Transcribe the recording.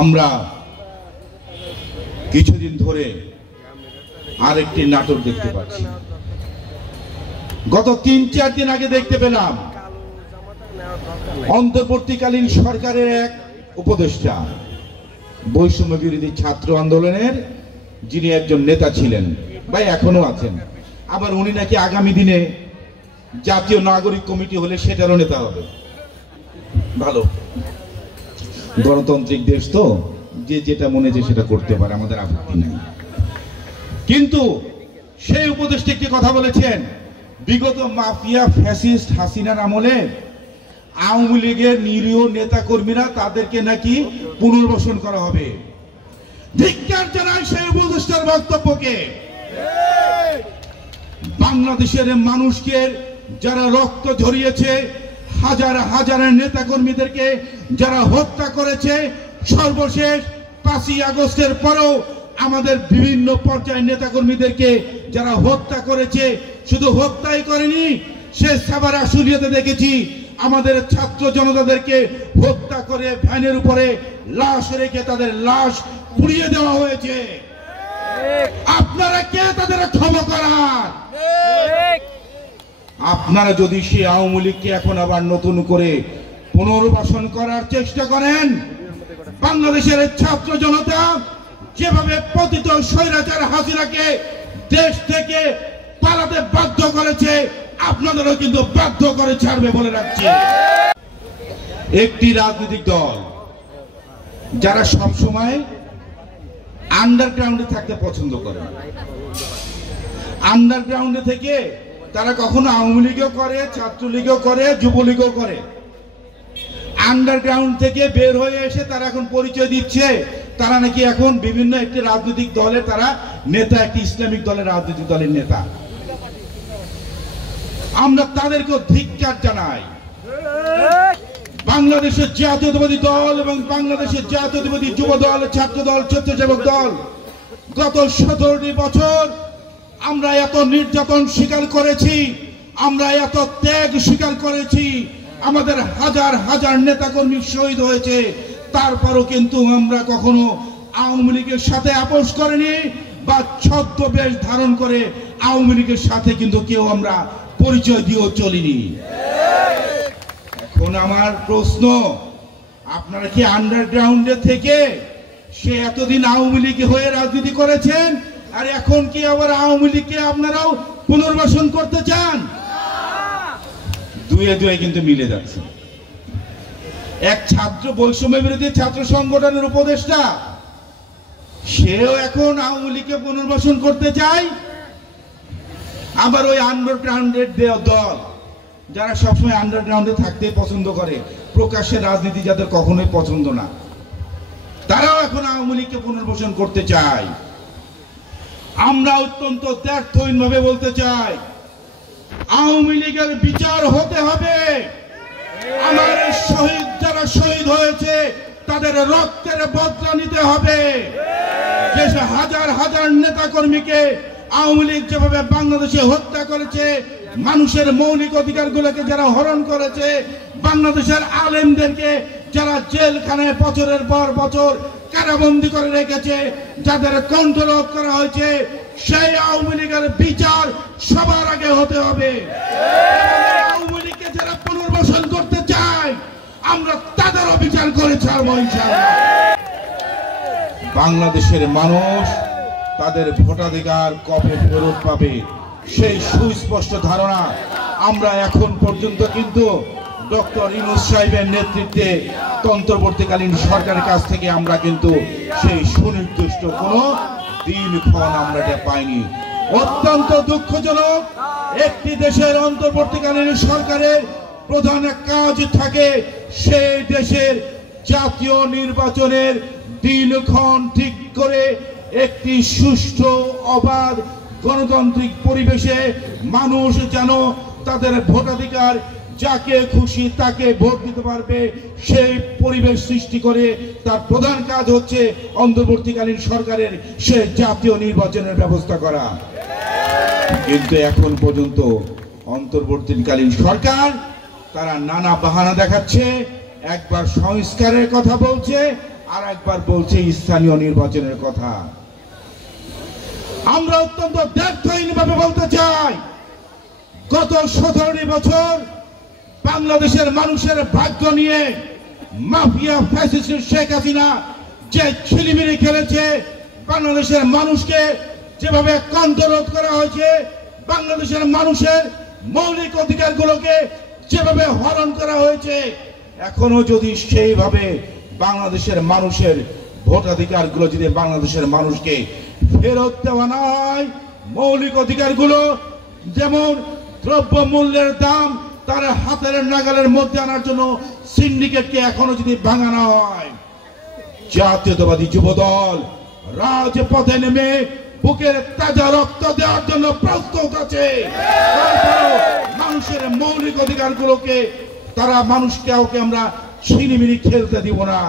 আমরা কিছুদিন ধরে আরেকটি নাটক দেখতে পাচ্ছি। গত 3-4 দিন আগে দেখতে পেলাম অন্তর্বর্তীকালীন সরকারের এক উপদেষ্টা, বৈষম্য বিরোধী ছাত্র আন্দোলনের যিনি একজন নেতা ছিলেন বা এখনো আছেন, আবার উনি নাকি আগামী দিনে জাতীয় নাগরিক কমিটি হলে সেটারও নেতা হবে। ভালো, গণতান্ত্রিক দেশ তো, যে যেটা মনে যে সেটা করতে পারে, আমাদের আপত্তি নেই। কিন্তু সেই উপদেষ্টা একটি কথা বলেছেন, বিগত মাফিয়া ফ্যাসিস্ট হাসিনার আমলে আওয়ামী লীগের নিরীহ নেতা কর্মীরা তাদেরকে নাকি পুনর্বাসন করা হবে। ধিক্কার জানাই সেই উপদেষ্টার বক্তব্যকে। বাংলাদেশের মানুষকে যারা রক্ত ঝরিয়েছে, হাজার হাজার নেতা কর্মীদেরকে যারা হত্যা করেছে, সর্বশেষ 5ই আগস্টের পরেও আমাদের বিভিন্ন পর্যায়ের নেতা কর্মীদেরকে যারা হত্যা করেছে, শুধু হত্যাই করেনি, সে সাভার আশুলিয়াতে দেখেছি আমাদের ছাত্র জনতাদেরকে হত্যা করে ভ্যানের উপরে লাশ রেখে তাদের লাশ পুড়িয়ে দেওয়া হয়েছে। আপনারা কে তাদের ক্ষমা করার? আপনারা যদি সেই আওয়ামী লীগকে এখন আবার নতুন করে পুনর্বাসন করার চেষ্টা করেন, বাংলাদেশের ছাত্র জনতা যেভাবে পতিত স্বৈরাচার হাসিনাকে দেশ থেকে পালাতে বাধ্য করেছে, আপনাদেরও কিন্তু বাধ্য করে ছাড়বে বলে রাখছি। একটি রাজনৈতিক দল যারা সবসময় আন্ডারগ্রাউন্ডে থাকতে পছন্দ করে, আন্ডারগ্রাউন্ডে থেকে তারা কখনো আওয়ামী লীগও করে, ছাত্রলীগও করে, যুবলীগও করে। আন্ডারগ্রাউন্ড থেকে বের হয়ে এসে তারা এখন পরিচয় দিচ্ছে তারা নাকি এখন বিভিন্ন একটি রাজনৈতিক দলের তারা নেতা, একটি ইসলামিক দলের রাজনৈতিক দলের নেতা। আমরা তাদেরকে ধিক্কার জানাই। বাংলাদেশের জাতীয়তাবাদী দল এবং বাংলাদেশের জাতীয়তাবাদী যুব দল, ছাত্র দল, স্বেচ্ছাসেবক দল গত 17টি বছর আমরা এত নির্যাতন স্বীকার করেছি, আমরা এত ত্যাগ স্বীকার করেছি, আমাদের হাজার হাজার নেতা কর্মী শহীদ হয়েছে, তারপরও কিন্তু আমরা কখনো আওয়ামী লীগের সাথে আপোষ করিনি বা ছদ্মবেশ ধারণ করে আওয়ামী লীগের সাথে কিন্তু কেউ আমরা পরিচয় দিয়েও চলিনি। এখন আমার প্রশ্ন, আপনারা কি আন্ডারগ্রাউন্ডে থেকে সে এতদিন আওয়ামী লীগ হয়ে রাজনীতি করেছেন, আর এখন কি আবার আওয়ামী লীগকে আপনারাও পুনর্বাসন করতে চান? দুয়ে দুয়ে কিন্তু মিলে যাচ্ছে। এক ছাত্র বৈষম্য বিরোধী ছাত্র সংগঠনের উপদেষ্টা, সেও এখন আওয়ামী লীগকে পুনর্বাসন করতে চায়, আবার ওই আন্ডারগ্রাউন্ডের দল যারা সবসময় আন্ডারগ্রাউন্ডে থাকতে পছন্দ করে, প্রকাশ্যে রাজনীতি যাদের কখনোই পছন্দ না, তারাও এখন আওয়ামী লীগকে পুনর্বাসন করতে চায়। আমরা অত্যন্ত দ্ব্যর্থহীন ভাবে বলতে চাই, আওয়ামী লীগের বিচার হতে হবে। আমার শহীদ যারা শহীদ হয়েছে তাদের রক্তের বদলা নিতে হবে। দেশে হাজার হাজার নেতা কর্মীকে আওয়ামী লীগ যেভাবে বাংলাদেশে হত্যা করেছে, মানুষের মৌলিক অধিকারগুলোকে যারা হরণ করেছে, বাংলাদেশের আলেমদেরকে যারা জেলখানায় বছরের পর বছর কারাবন্দী করে রেখেছে, যাদের কণ্ঠরোধ করা হয়েছে, সেই আওয়ামী লীগের বিচার সবার আগে হতে হবে। আওয়ামী লীগকে যারা পুনর্বাসন করতে চায়, আমরা তাদেরও বিচার করে ছাড়বো ইনশাআল্লাহ। বাংলাদেশের মানুষ তাদের ভোটাধিকার কবে ফেরত পাবে সেই সুস্পষ্ট ধারণা আমরা এখন পর্যন্ত কিন্তু ডক্টর ইউনূস সাহেবের নেতৃত্বে অন্তর্বর্তীকালীন সরকারের কাছ থেকে আমরা কিন্তু সেই সুনির্দিষ্ট কোনো দিনক্ষণ আমরা পাইনি। অত্যন্ত দুঃখজনক, একটি দেশের অন্তর্বর্তীকালীন সরকারের প্রধান কাজ থাকে সেই দেশের জাতীয় নির্বাচনের দিনক্ষণ ঠিক করে একটি সুষ্ঠু অবাধ গণতান্ত্রিক পরিবেশে মানুষ যেন তাদের ভোটাধিকার যাকে খুশি তাকে ভোট দিতে পারবে সেই পরিবেশ সৃষ্টি করে তার প্রধান কাজ হচ্ছে অন্তর্বর্তীকালীন সরকারের সে জাতীয় নির্বাচনের ব্যবস্থা করা। কিন্তু এখন পর্যন্ত অন্তর্বর্তীকালীন সরকার তারা নানা বাহানা দেখাচ্ছে, একবার সংস্কারের কথা বলছে, আর একবার বলছে স্থানীয় নির্বাচনের কথা। আমরা অত্যন্ত দ্ব্যর্থহীনভাবে বলতে চাই, গত 17 বছর বাংলাদেশের মানুষের ভাগ্য নিয়ে মাফিয়া ফ্যাসিস্ট শেখ হাসিনা যে ছিলিমিলি খেলেছে, বাংলাদেশের মানুষকে যেভাবে কণ্ঠরোধ করা হয়েছে, বাংলাদেশের মানুষের মৌলিক অধিকারগুলোকে যেভাবে হরণ করা হয়েছে, এখনো যদি সেইভাবে বাংলাদেশের মানুষের ভোটাধিকারগুলো যদি বাংলাদেশের মানুষকে ফেরত দেওয়া না হয়, মৌলিক অধিকারগুলো যেমন দ্রব্য মূল্যের দাম তার হাতের নাগালের মধ্যে আনার জন্য সিন্ডিকেটকে এখনো যদি ভাঙানো হয়, জাতীয়তাবাদী যুবদল রাজপথে নেমে বুকের তাজা রক্ত দেওয়ার জন্য প্রস্তুত আছে। মানুষের মৌলিক অধিকারগুলোকে তারা মানুষকে আমরা ছিনিমিনি খেলতে দিব না।